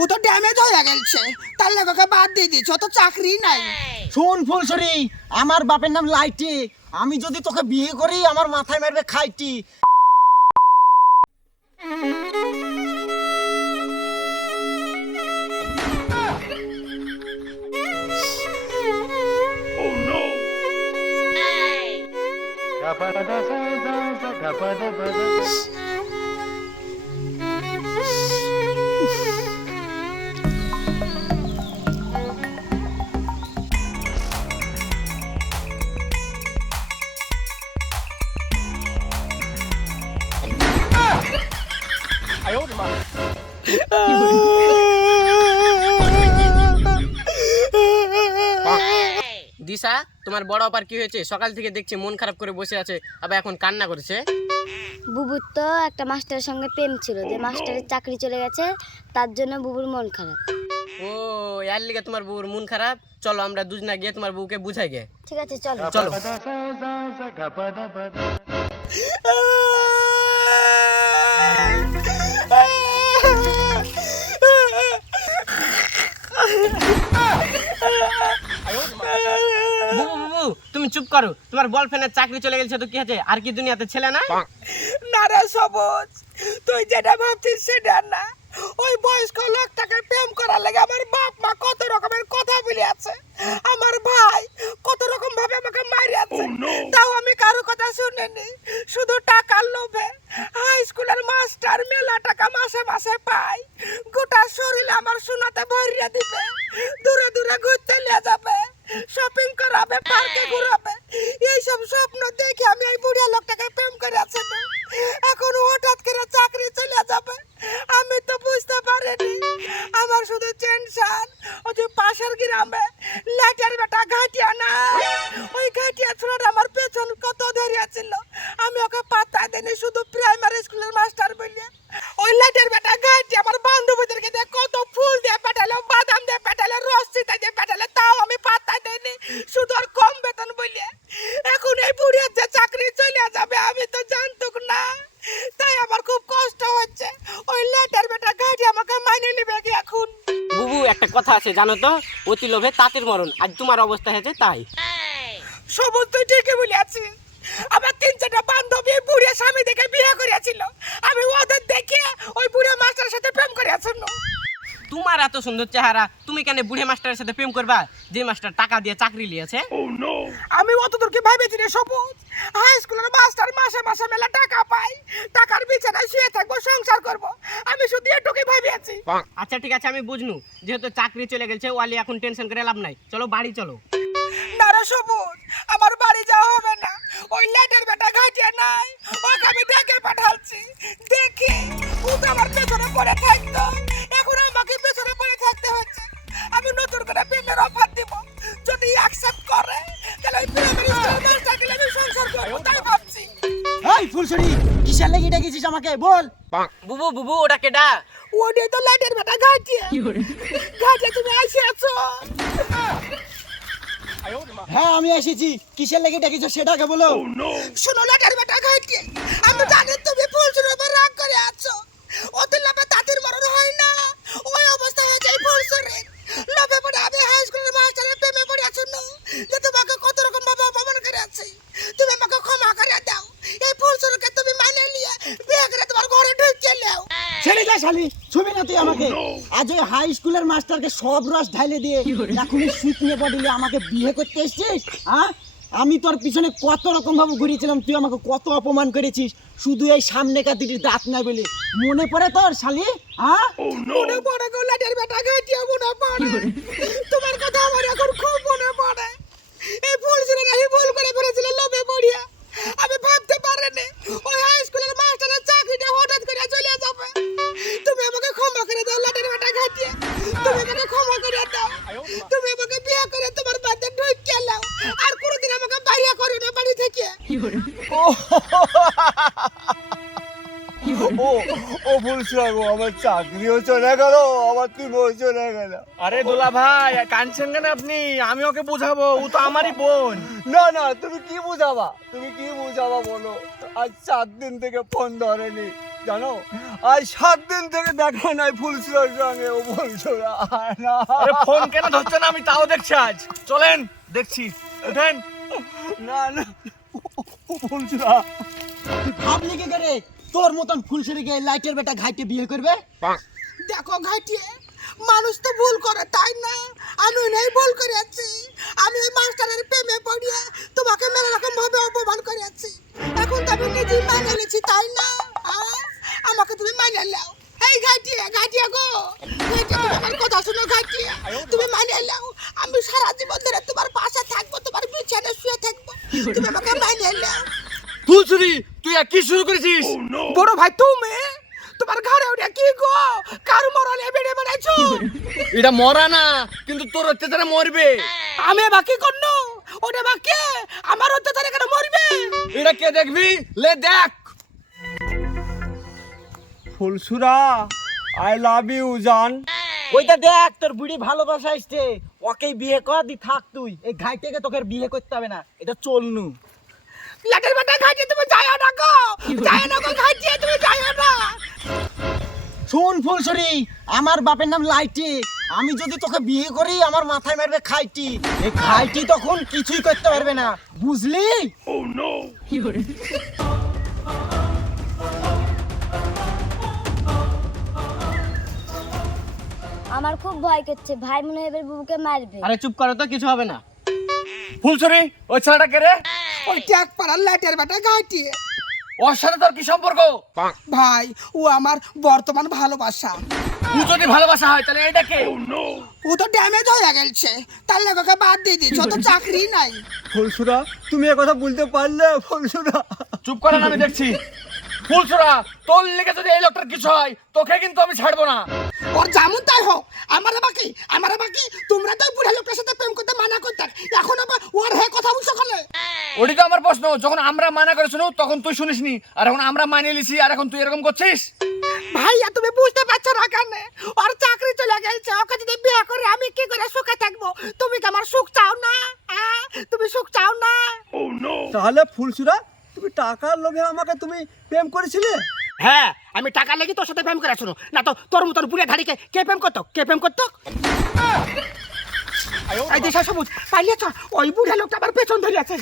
ও তো ড্যামেজ হয়ে গেছে। তার লাগে বাদ দিয়ে দিয়েছ তো চাকরি নাই। শোন ফুলসরি আমার বাপের নাম লাইটি। আমি যদি তোকে বিয়ে করি আমার মাথায় মারবে খাইটি। দিশা তোমার বড় অপার কি হয়েছে? সকাল থেকে দেখছি মন খারাপ করে বসে আছে আবার এখন কান্না করেছে। বুবুর তো একটা মাস্টারের সঙ্গে প্রেম ছিল যে মাস্টারের চাকরি চলে গেছে তার জন্য বুবুর মন খারাপ। ও এর লিগে তোমার বউর মন খারাপ? চলো আমরা দুজনা গিয়ে তোমার বউকে বুঝাই গে। ঠিক আছে চলো। চলো। তুমি চুপ করো। তোমার বয়ফ্রেন্ডের চাকরি চলে গেছে তো কি আছে আর কি দুনিয়াতে ছেলে না? না রে সবুজ তুই যেটা ভাবছিস সেটা না। ওই বয়স্ক লোকটাকে প্রেম করার লাগে আমার বাপ মা কত রকমের কথা বলে আছে আমার ভাই কত রকম ভাবে আমাকে মারিয়াছে। তাও আমি কারও কথা শুনিনি। শুধু টাকার লোভে হাই স্কুলের মাস্টার মেলা টাকা মাসে মাসে পাই। গোটা শরীরে আমার সোনাতে ভরিয়ে দিবে। দূরে দূরে ঘুরতে নিয়ে যাবে। পার্কে ঘুরাবে। এইসব স্বপ্ন দেখে আমি এই বুড়িয়া লোকটাকে প্রেম করে আছি এখন হঠাৎ করে চাকরি চলে যাবে। আমি তো বুঝতে পারিনি। আমার শুধু টেনশন ওই যে পাশের গ্রামে লাইটার বেটা ঘাটিয়া না ওই ঘাটিয়া ছোড়াটা আমার পেছন কত ধরিয়া ছিল আমি ওকে পাত্তা দিইনি, শুধু প্রাইমারি স্কুলের মাস্টার বলে ওই লাইটার বেটা ঘাটিয়া আমার বান্ধবীদেরকে দিয়ে কত ফুল দিয়ে পাঠালো বাদাম দিয়ে পাঠালো রস দিয়ে পাঠালো তাও আমি পাত্তা দিইনি শুধু আর কম বেতন বলে এখন এই বুড়িয়ার যে চাকরি চলে যাবে আমি তো জানতুক না তাই আমার খুব কষ্ট হচ্ছে ওই লেটার বেটা গাড়ি আমাকে মাইনে নেবে কি এখন বুবু একটা কথা আছে জানো তো? অতি লোভে তাঁতের মরণ আজ তোমার অবস্থা হয়েছে তাই। তুই ঠিকই বলে আছিস আমার তিন চারটা বান্ধবী বুড়ে স্বামী দেখে বিয়ে করিয়াছিল। আমি ওদের দেখে ওই বুড়ে মাস্টারের সাথে প্রেম করিয়াছিল তোমার এত সুন্দর চেহারা তুমি কেন বুড়ে মাস্টারের সাথে প্রেম করবা? যে মাস্টার টাকা দিয়ে চাকরি নিয়েছে। আমি অত দূরকে ভাবেছি রে সবুজ? হাই স্কুলের মাস্টার মাসে মাসে মেলা টাকা পাই। টাকার বিছানায় শুয়ে থাকব সংসার করব। আমি শুধু এটুকুই আছি আচ্ছা ঠিক আছে আমি বুঝনু। যেহেতু চাকরি চলে গেছে ওয়ালি এখন টেনশন করে লাভ নাই। চলো বাড়ি চলো। না রে সবুজ আমার বাড়ি যাওয়া হবে না। ওই লেটের বেটা ঘাটিয়ে নাই। ওকে আমি দেখে পাঠাচ্ছি দেখি ও তো আমার পেছনে পড়ে থাকতো। ফুলসরি কিসের লেগে ডেকেছিস আমাকে? বল। বুবু বুবু ওটা কেডা? ওটাই তো লাইটের বেটা ঘাটিয়ে ঘাটিয়ে তুমি আসে আছো। হ্যাঁ আমি এসেছি। কিসের লেগে ডেকেছিস সেটাকে বলো। শোনো লাটার বেটা ঘাইটি আমি জানি তুমি ফুলসুর উপর রাগ করে আছো। অতি লাভে তাঁতির মরণ হয় না। ওই অবস্থা হয়েছে এই ফুলসুরের লাভে পড়ে আমি হাই স্কুলের মাস্টারের প্রেমে পড়ে আছো না যে তোমাকে কত রকম ভাবে অপমান করে আছে তুমি আমাকে ক্ষমা করে দাও এই ফুলসুরকে তুমি মানে নিয়ে বিয়ে করে তোমার ঘরে ঢুকে নাও শালি ছবি না তুই আমাকে। আজ ওই হাই স্কুলের মাস্টারকে সব রস ঢাইলে দিয়ে এখনই সুইট নিয়ে পড়িলে আমাকে বিয়ে করতে এসছিস? হ্যাঁ? আমি তোর পিছনে কত রকম ভাবে ঘুরিয়েছিলাম তুই আমাকে কত অপমান করেছিস? শুধু এই সামনে কাতিটি দাঁত নাই বলে। মনে পড়ে তোর শালি? হ্যাঁ? মনে পড়ে গো লাটের বেটা ঘাটিয়া মনে পড়ে। তোমার কথা আমার এখন খুব মনে পড়ে। ও ও বলছিলাম গো আমার চাকরিও চলে গেল আমার তুমিও চলে গেল। আরে দোলা ভাই কাঁদছেন কেন আপনি? আমি ওকে বোঝাবো ও তো আমারই বোন। না না তুমি কি বুঝাবা? তুমি কি বুঝাবা বলো? আজ চার দিন থেকে ফোন ধরেনি জানো? আজ সাত দিন থেকে দেখা নাই ফুলসুরার সঙ্গে ও আরে ফোন কেন ধরছে না আমি তাও দেখছি আজ। চলেন দেখছি। না না। ফুলসুরা ভাবলি কি করে তোর মতন ফুলসুরিকে লাইটের বেটা ঘাইটে বিয়ে করবে? দেখো ঘাটিয়ে মানুষ তো ভুল করে, তাই না? আমি নেই ভুল করে আছি আমি ওই মাস্টারের প্রেমে পড়িয়ে তোমাকে মেলা রকম ভাবে অপমান করে আছি এখন তো আমি নিজেই মানে নিয়েছি, তাই না? আমাকে তুমি মানে নাও। এই ঘাটিয়ে ঘাটিয়ে গো আমার কথা শুনো ঘাটিয়ে তুমি মানে নাও। আমি সারা জীবন ধরে তোমার পাশে থাকব, তোমার বিছানায় শুয়ে থাকব। তুমি ফুলছুরি তুই কি শুরু করেছিস? বড় ভাই তুমি? তোমার ঘরে ওটা কি গো? কার মরালে বেড়ে বেড়াইছো? এটা মরা না কিন্তু তোর অত্যাচারে মরবে। আমি বাকি করনো ওটা বাকি? আমার অত্যাচারে কেন মরবে? এটা কে দেখবি? লে দেখ। ফুলসুরা আই লাভ ইউ জান। ওইটা দেখ তোর বুড়ি ভালোবাসা আসছে ওকেই বিয়ে কর দি থাক তুই। এই ঘাইটেকে তোকে বিয়ে করতে হবে না। এটা চলনু। লাটের বাটা খাইতে তুমি যাইও না গো। যাইও না গো খাইতে তুমি যাইও না। শোন ফুলসরি আমার বাপের নাম লাইটি। আমি যদি তোকে বিয়ে করি আমার মাথায় মারবে খাইটি। এই খাইটি তখন কিছুই করতে পারবে না। বুঝলি? আমার খুব ভয় করছে। ভাই মনে হয় এবার বুবুকে মারবে। আরে চুপ করো তো কিছু হবে না। ফুলছুরি ওই ছেলেটা কে রে? ওই ট্যাগ পাড়ার লাটের বেটা ঘাটিয়ে ওর সাথে তোর কি সম্পর্ক? ভাই ও আমার বর্তমান ভালোবাসা। ও যদি ভালোবাসা হয় তাহলে এটা কে? ও তো ড্যামেজ হয়ে গেছে তার লেগে বাদ দিয়ে দিয়েছ তো চাকরি নাই। ফুলসুরা তুমি কথা বলতে পারলে ফুলসুরা চুপ করে আমি দেখছি। ফুলছুরা তোর লেগে যদি এই লোকটার কিছু হয় তোকে কিন্তু আমি ছাড়বো না। ওর যেমন তাই হোক আমার বাকি আমার বাকি। তোমরা তো বুড়া লোকের সাথে প্রেম করতে মানা করতে। এখন আবার ওর হয়ে কথা বলছো কলে ওটি তো আমার প্রশ্ন যখন আমরা মানা করে শুনো তখন তুই শুনিসনি আর এখন আমরা মানিয়ে নিছি আর এখন তুই এরকম করছিস? ভাইয়া তুমি বুঝতে পারছ না কেন? ওর চাকরি চলে গেছে ওকে যদি বিয়ে করে আমি কি করে সুখে থাকব? তুমি কি আমার সুখ চাও না? আহ? তুমি সুখ চাও না? তাহলে ফুলসুরা টাকার লোভে আমাকে তুমি প্রেম করেছিলে? হ্যাঁ আমি টাকা লেগে তোর সাথে প্রেম করে শুনো। না তো তোর মতন বুড়ে ধাড়িকে কে প্রেম করতো? কে প্রেম করতো? এই দিশা সবুজ পাইলেছ ওই বুড়ে লোকটা আবার পেছন ধরে আছে।